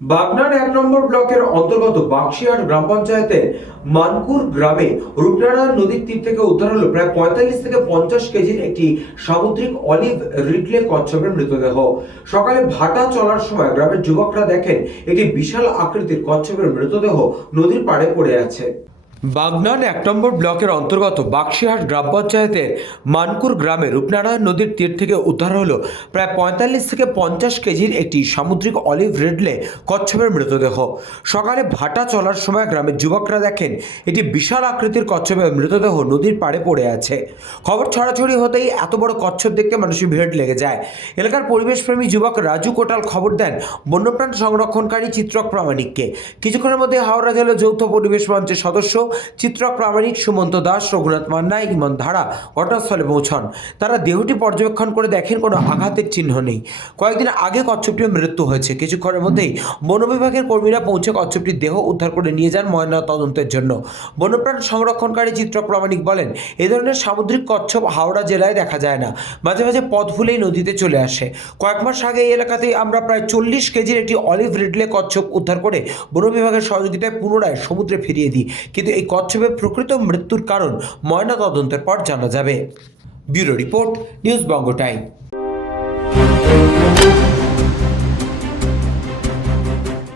বাগনার এক নম্বর ব্লকের অন্তর্গত বাক্সিহাট গ্রাম পঞ্চায়েতের মানকুর গ্রামে রূপনারায়ণ নদীর তীর থেকে উদ্ধার হলো প্রায় পঁয়তাল্লিশ থেকে পঞ্চাশ কেজির একটি সামুদ্রিক অলিভ রিডলে কচ্ছপের মৃতদেহ। সকালে ভাটা চলার সময় গ্রামের যুবকরা দেখেন একটি বিশাল আকৃতির কচ্ছপের মৃতদেহ নদীর পাড়ে পড়ে আছে। বাগনান এক নম্বর ব্লকের অন্তর্গত বাক্সিহাট গ্রাম পঞ্চায়েতের মানকুর গ্রামে রূপনারায়ণ নদীর তীর থেকে উদ্ধার হলো প্রায় পঁয়তাল্লিশ থেকে পঞ্চাশ কেজির একটি সামুদ্রিক অলিভ রেডলে কচ্ছপের মৃতদেহ। সকালে ভাটা চলার সময় গ্রামের যুবকরা দেখেন এটি বিশাল আকৃতির কচ্ছপের মৃতদেহ নদীর পাড়ে পড়ে আছে। খবর ছড়াছড়ি হতেই এত বড় কচ্ছপ দেখতে মানুষের ভিড় লেগে যায়। এলাকার পরিবেশপ্রেমী যুবক রাজু কোটাল খবর দেন বন্যপ্রাণ সংরক্ষণকারী চিত্রক প্রামাণিককে। কিছুক্ষণের মধ্যে হাওড়া জেলা যৌথ পরিবেশ মঞ্চের সদস্য চিত্রক প্রামাণিক, সুমন্ত দাস, রঘুনাথ মান্না, ইমন ধারা ঘটনাস্থলে পৌঁছন। তারা দেহটি পর্যবেক্ষণ করে দেখেন কোনো আঘাতের চিহ্ন নেই। কয়েকদিন আগে কচ্ছপটির মৃত্যু হয়েছে। কিছুক্ষণের মধ্যেই বন বিভাগের কর্মীরা পৌঁছে কচ্ছপটির দেহ উদ্ধার করে নিয়ে যান ময়না তদন্তের জন্য। বন্যপ্রাণ সংরক্ষণকারী চিত্রক প্রামাণিক বলেন, এ ধরনের সামুদ্রিক কচ্ছপ হাওড়া জেলায় দেখা যায় না। মাঝে মাঝে পথ ভুলেই নদীতে চলে আসে। কয়েক মাস আগে এই এলাকাতেই আমরা প্রায় চল্লিশ কেজির একটি অলিভ রিডলে কচ্ছপ উদ্ধার করে বন বিভাগের সহযোগিতায় পুনরায় সমুদ্রে ফিরিয়ে দিই। কিন্তু এই কচ্ছপের প্রকৃত মৃত্যুর কারণ ময়না তদন্তের পর জানা যাবে। Bureau report news Banga time.